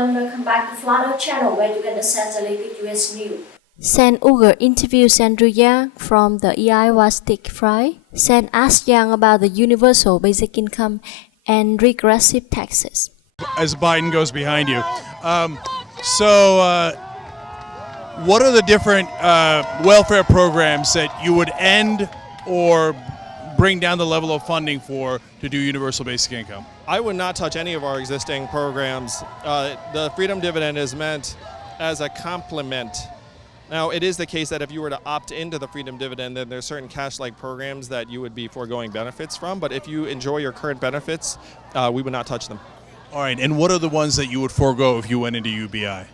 everyone, welcome back to Flano channel where you can access the latest US news. Sen Uger interviews Andrew Yang from the EI was Dick Fry. Sen asked Yang about the universal basic income and regressive taxes. As Biden goes behind you. What are the different welfare programs that you would end or bring down the level of funding for to do universal basic income? I would not touch any of our existing programs. The Freedom Dividend is meant as a complement. Now, it is the case that if you were to opt into the Freedom Dividend, then there's certain cash-like programs that you would be foregoing benefits from. But if you enjoy your current benefits, we would not touch them. All right, and what are the ones that you would forego if you went into UBI?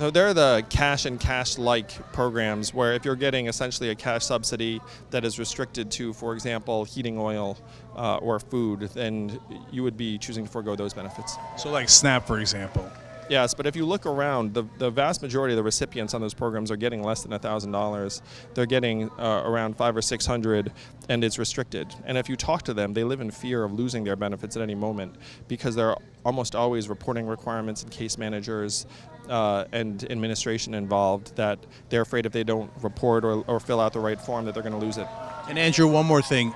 No, they're the cash and cash-like programs where if you're getting essentially a cash subsidy that is restricted to, for example, heating oil or food, then you would be choosing to forego those benefits. So like SNAP, for example. Yes, but if you look around, the vast majority of the recipients on those programs are getting less than $1,000. They're getting around $500 or $600, and it's restricted. And if you talk to them, they live in fear of losing their benefits at any moment because there are almost always reporting requirements and case managers and administration involved that they're afraid if they don't report or fill out the right form that they're going to lose it. And Andrew, one more thing.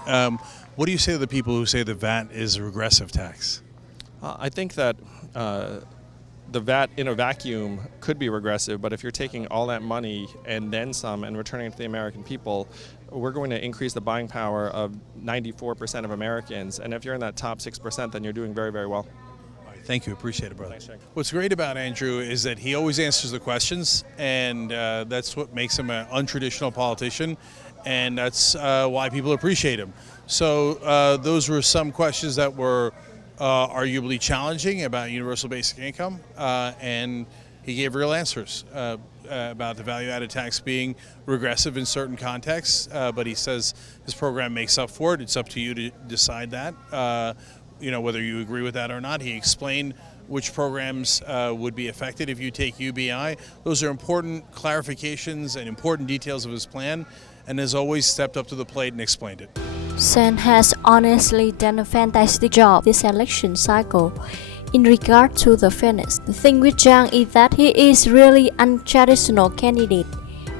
What do you say to the people who say the VAT is a regressive tax? I think that the VAT in a vacuum could be regressive, but if you're taking all that money and then some and returning it to the American people, we're going to increase the buying power of 94% of Americans. And if you're in that top 6%, then you're doing very, very well. All right, thank you. Appreciate it, brother. Thanks, Jake. What's great about Andrew is that he always answers the questions, and that's what makes him an untraditional politician, and that's why people appreciate him. So those were some questions that were arguably challenging about universal basic income, and he gave real answers about the value-added tax being regressive in certain contexts, but he says his program makes up for it. It's up to you to decide that, whether you agree with that or not. He explained which programs would be affected if you take UBI. Those are important clarifications and important details of his plan, and has always stepped up to the plate and explained it. Sen has honestly done a fantastic job this election cycle in regard to the fairness. The thing with Yang is that he is really untraditional candidate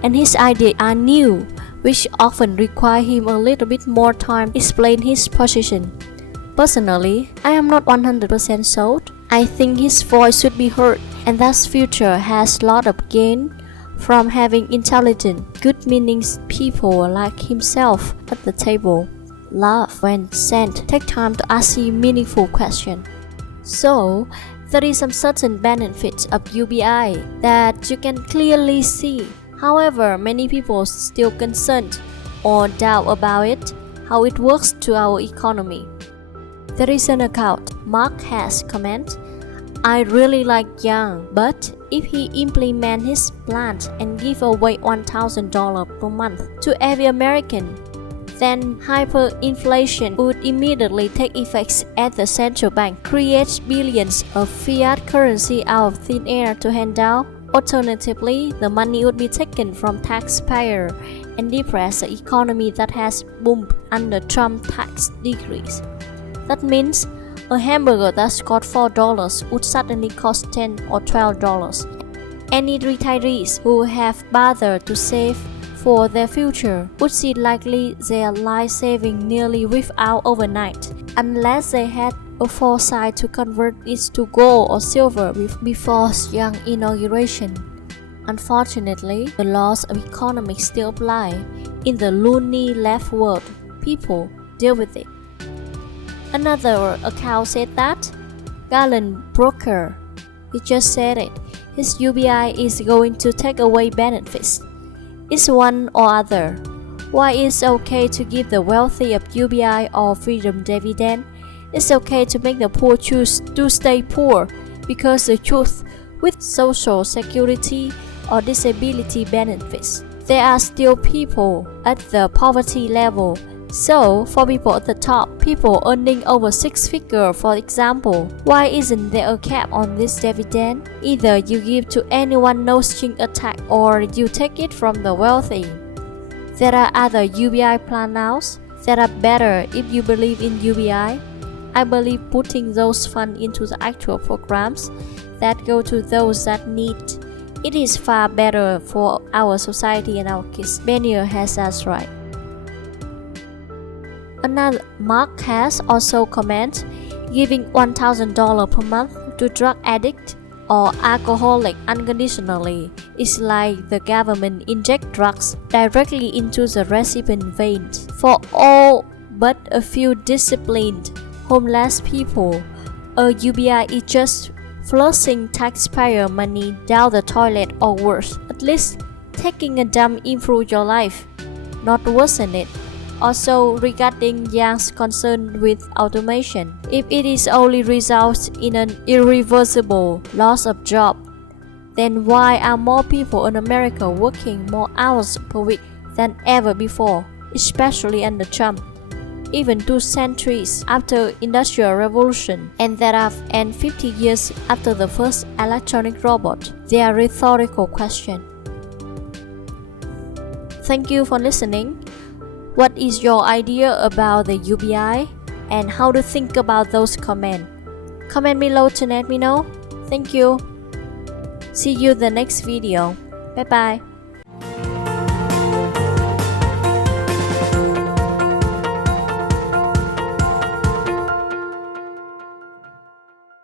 and his ideas are new, which often require him a little bit more time to explain his position. Personally, I am not 100% sold. I think his voice should be heard, and thus future has a lot of gain from having intelligent, good-meaning people like himself at the table. Love when sent take time to ask him meaningful questions. So, there is some certain benefits of UBI that you can clearly see. However, many people still concerned or doubt about it, how it works to our economy. There is an account. Mark has comment. I really like Yang, but if he implement his plan and give away $1,000 per month to every American, then hyperinflation would immediately take effect as the central bank creates billions of fiat currency out of thin air to hand out. Alternatively, the money would be taken from taxpayers and depress the economy that has boomed under Trump tax decrees. That means a hamburger that cost $4 would suddenly cost $10 or $12. Any retirees who have bothered to save for their future would see likely their life saving nearly without overnight, unless they had a foresight to convert it to gold or silver before Young's inauguration. Unfortunately, the laws of economics still apply. In the loony left world, people deal with it. Another account said that Galen Broker, he just said it, his UBI is going to take away benefits. It's one or other. Why it's okay to give the wealthy of UBI or Freedom Dividend? It's okay to make the poor choose to stay poor because the truth with Social Security or disability benefits, there are still people at the poverty level. So, for people at the top, people earning over six figures for example, why isn't there a cap on this dividend? Either you give to anyone no string attached or you take it from the wealthy. There are other UBI plans now that are better if you believe in UBI. I believe putting those funds into the actual programs that go to those that need. It is far better for our society and our kids. Benir has us right. Another Mark has also comment, giving $1,000 per month to drug addict or alcoholic unconditionally is like the government inject drugs directly into the recipient veins. For all but a few disciplined homeless people, a UBI is just flushing taxpayer money down the toilet or worse, at least taking a dump improve your life, not worsen it. Also, regarding Yang's concern with automation, if it is only results in an irreversible loss of job, then why are more people in America working more hours per week than ever before, especially under Trump? Even 2 centuries after Industrial Revolution and 50 years after the first electronic robot, they are rhetorical questions. Thank you for listening. What is your idea about the UBI and how to think about those comments? Comment below to let me know. Thank you. See you in the next video. Bye bye.